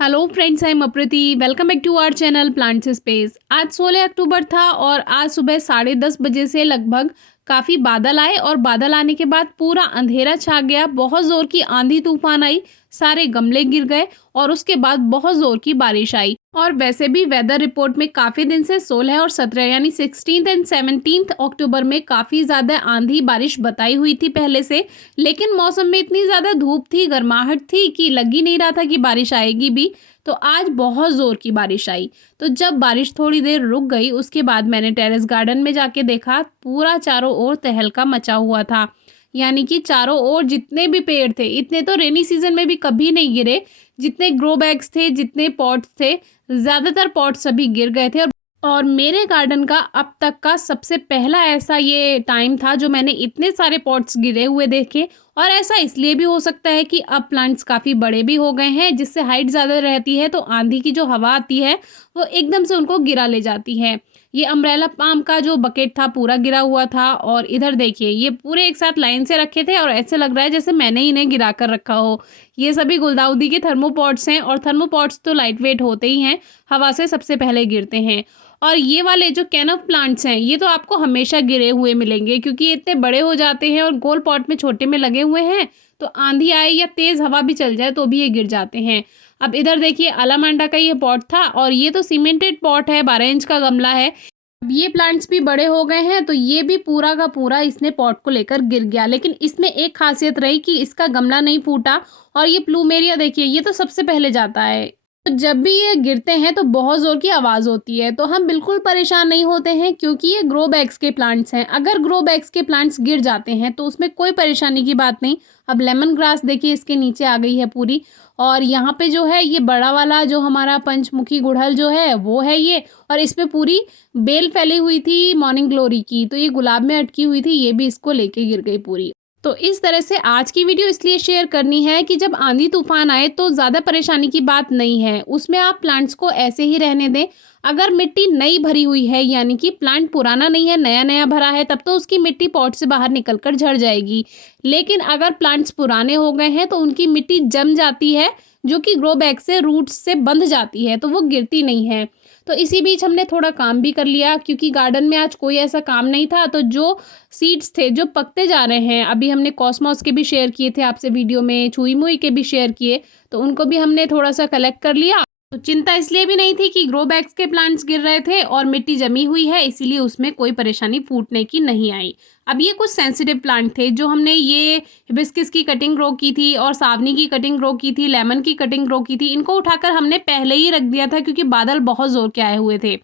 Hello friends, I am Aprati. Welcome back to our channel plants space. आज 16 अक्टूबर था और आज सुबह 10:30 बजे से लगभग काफ़ी बादल आए और बादल आने के बाद पूरा अंधेरा छा गया। बहुत ज़ोर की आंधी तूफान आई, सारे गमले गिर गए और उसके बाद बहुत ज़ोर की बारिश आई। और वैसे भी वेदर रिपोर्ट में काफ़ी दिन से 16 और 17 यानी 16 एंड 17 अक्टूबर में काफ़ी ज़्यादा आंधी बारिश बताई हुई थी पहले से। लेकिन मौसम में इतनी ज़्यादा धूप थी, गर्माहट थी कि लग ही नहीं रहा था कि बारिश आएगी भी। तो आज बहुत ज़ोर की बारिश आई। तो जब बारिश थोड़ी देर रुक गई उसके बाद मैंने टेरेस गार्डन में जाके देखा, पूरा चारों ओर तहलका मचा हुआ था। यानी कि चारों ओर जितने भी पेड़ थे, इतने तो रेनी सीजन में भी कभी नहीं गिरे। जितने ग्रो बैग्स थे, जितने पॉट्स थे, ज़्यादातर पॉट्स सभी गिर गए थे। और मेरे गार्डन का अब तक का सबसे पहला ऐसा ये टाइम था जो मैंने इतने सारे पॉट्स गिरे हुए देखे। और ऐसा इसलिए भी हो सकता है कि अब प्लांट्स काफ़ी बड़े भी हो गए हैं, जिससे हाइट ज़्यादा रहती है तो आंधी की जो हवा आती है वो एकदम से उनको गिरा ले जाती है। ये अम्ब्रेला पाम का जो बकेट था पूरा गिरा हुआ था। और इधर देखिए, ये पूरे एक साथ लाइन से रखे थे और ऐसे लग रहा है जैसे मैंने इन्हें गिरा कर रखा हो। ये सभी गुलदाउदी के थर्मोपॉट्स हैं और थर्मोपॉट्स तो लाइट वेट होते ही हैं, हवा से सबसे पहले गिरते हैं। और ये वाले जो कैन ऑफ प्लांट्स हैं, ये तो आपको हमेशा गिरे हुए मिलेंगे क्योंकि ये इतने बड़े हो जाते हैं और गोल पॉट में छोटे में लगे हुए हैं। तो आंधी आए या तेज़ हवा भी चल जाए तो भी ये गिर जाते हैं। अब इधर देखिए, अलामांडा का ये पॉट था और ये तो सीमेंटेड पॉट है, 12 इंच का गमला है। अब ये प्लांट्स भी बड़े हो गए हैं तो ये भी पूरा का पूरा इसने पॉट को लेकर गिर गया। लेकिन इसमें एक खासियत रही कि इसका गमला नहीं फूटा। और ये प्लूमेरिया देखिए, ये तो सबसे पहले जाता है। तो जब भी ये गिरते हैं तो बहुत ज़ोर की आवाज़ होती है। तो हम बिल्कुल परेशान नहीं होते हैं क्योंकि ये ग्रो बैग्स के प्लांट्स हैं। अगर ग्रो बैग्स के प्लांट्स गिर जाते हैं तो उसमें कोई परेशानी की बात नहीं। अब लेमन ग्रास देखिए इसके नीचे आ गई है पूरी। और यहाँ पे जो है ये बड़ा वाला जो हमारा पंचमुखी गुड़हल जो है वो है ये। और इस पे पूरी बेल फैली हुई थी मॉर्निंग ग्लोरी की, तो ये गुलाब में अटकी हुई थी, ये भी इसको लेके गिर गई पूरी। तो इस तरह से आज की वीडियो इसलिए शेयर करनी है कि जब आंधी तूफान आए तो ज़्यादा परेशानी की बात नहीं है, उसमें आप प्लांट्स को ऐसे ही रहने दें। अगर मिट्टी नई भरी हुई है यानी कि प्लांट पुराना नहीं है, नया नया भरा है, तब तो उसकी मिट्टी पॉट से बाहर निकल कर झड़ जाएगी। लेकिन अगर प्लांट्स पुराने हो गए हैं तो उनकी मिट्टी जम जाती है, जो कि ग्रो बैग से रूट्स से बंध जाती है, तो वो गिरती नहीं है। तो इसी बीच हमने थोड़ा काम भी कर लिया क्योंकि गार्डन में आज कोई ऐसा काम नहीं था। तो जो सीड्स थे जो पकते जा रहे हैं, अभी हमने कॉस्मॉस के भी शेयर किए थे आपसे वीडियो में, छुई मुई के भी शेयर किए, तो उनको भी हमने थोड़ा सा कलेक्ट कर लिया। तो चिंता इसलिए भी नहीं थी कि ग्रो बैग्स के प्लांट्स गिर रहे थे और मिट्टी जमी हुई है, इसीलिए उसमें कोई परेशानी फूटने की नहीं आई। अब ये कुछ सेंसिटिव प्लांट थे जो हमने ये हिबिस्कस की कटिंग ग्रो की थी और सावनी की कटिंग ग्रो की थी, लेमन की कटिंग ग्रो की थी। इनको उठाकर हमने पहले ही रख दिया था क्योंकि बादल बहुत ज़ोर के आए हुए थे।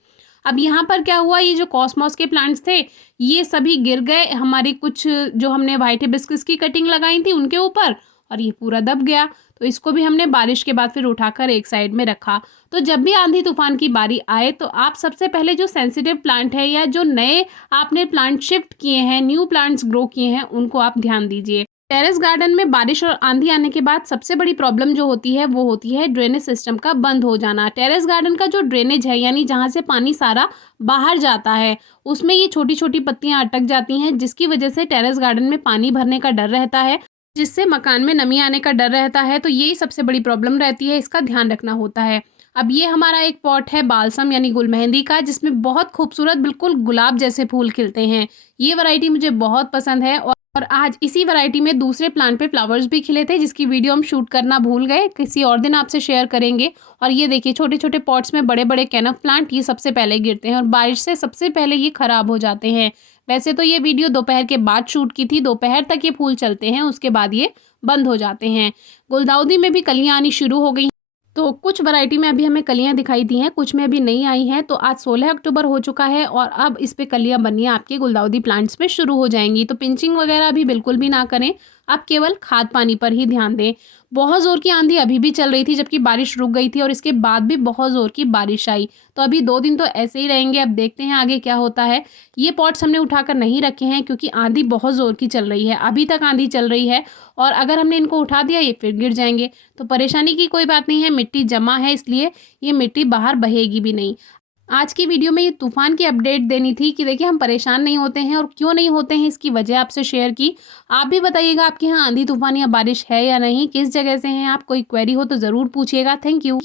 अब यहाँ पर क्या हुआ, ये जो कॉस्मॉस के प्लांट्स थे ये सभी गिर गए हमारी कुछ जो हमने वाइट हिबिस्कस की कटिंग लगाई थी उनके ऊपर, और ये पूरा दब गया। तो इसको भी हमने बारिश के बाद फिर उठाकर एक साइड में रखा। तो जब भी आंधी तूफान की बारी आए तो आप सबसे पहले जो सेंसिटिव प्लांट है या जो नए आपने प्लांट शिफ्ट किए हैं, न्यू प्लांट्स ग्रो किए हैं, उनको आप ध्यान दीजिए। टेरेस गार्डन में बारिश और आंधी आने के बाद सबसे बड़ी प्रॉब्लम जो होती है वो होती है ड्रेनेज सिस्टम का बंद हो जाना। टेरेस गार्डन का जो ड्रेनेज है यानी जहाँ से पानी सारा बाहर जाता है, उसमें ये छोटी छोटी पत्तियां अटक जाती हैं, जिसकी वजह से टेरेस गार्डन में पानी भरने का डर रहता है, जिससे मकान में नमी आने का डर रहता है। तो यही सबसे बड़ी प्रॉब्लम रहती है, इसका ध्यान रखना होता है। अब ये हमारा एक पॉट है बालसम यानी गुलमेहंदी का, जिसमें बहुत खूबसूरत बिल्कुल गुलाब जैसे फूल खिलते हैं। ये वैरायटी मुझे बहुत पसंद है। और आज इसी वैरायटी में दूसरे प्लांट पे फ्लावर्स भी खिले थे, जिसकी वीडियो हम शूट करना भूल गए, किसी और दिन आपसे शेयर करेंगे। और ये देखिए छोटे छोटे पॉट्स में बड़े बड़े कैन ऑफ प्लांट, ये सबसे पहले गिरते हैं और बारिश से सबसे पहले ये खराब हो जाते हैं। वैसे तो ये वीडियो दोपहर के बाद शूट की थी, दोपहर तक ये फूल चलते हैं, उसके बाद ये बंद हो जाते हैं। गुलदाउदी में भी कलियां आनी शुरू हो गई। तो कुछ वैरायटी में अभी हमें कलियां दिखाई दी हैं, कुछ में अभी नहीं आई हैं। तो आज 16 अक्टूबर हो चुका है और अब इस पे कलियां बननी आपके गुलदाउदी प्लांट्स में शुरू हो जाएंगी। तो पिंचिंग वगैरह अभी बिल्कुल भी ना करें, आप केवल खाद पानी पर ही ध्यान दें। बहुत ज़ोर की आंधी अभी भी चल रही थी जबकि बारिश रुक गई थी और इसके बाद भी बहुत ज़ोर की बारिश आई। तो अभी 2 दिन तो ऐसे ही रहेंगे, अब देखते हैं आगे क्या होता है। ये पॉट्स हमने उठाकर नहीं रखे हैं क्योंकि आंधी बहुत ज़ोर की चल रही है, अभी तक आंधी चल रही है। और अगर हमने इनको उठा दिया ये फिर गिर जाएंगे। तो परेशानी की कोई बात नहीं है, मिट्टी जमा है इसलिए ये मिट्टी बाहर बहेगी भी नहीं। आज की वीडियो में ये तूफान की अपडेट देनी थी कि देखिए हम परेशान नहीं होते हैं और क्यों नहीं होते हैं, इसकी वजह आपसे शेयर की। आप भी बताइएगा आपके यहाँ आंधी तूफान या बारिश है या नहीं, किस जगह से हैं आप, कोई क्वेरी हो तो ज़रूर पूछिएगा। Thank you.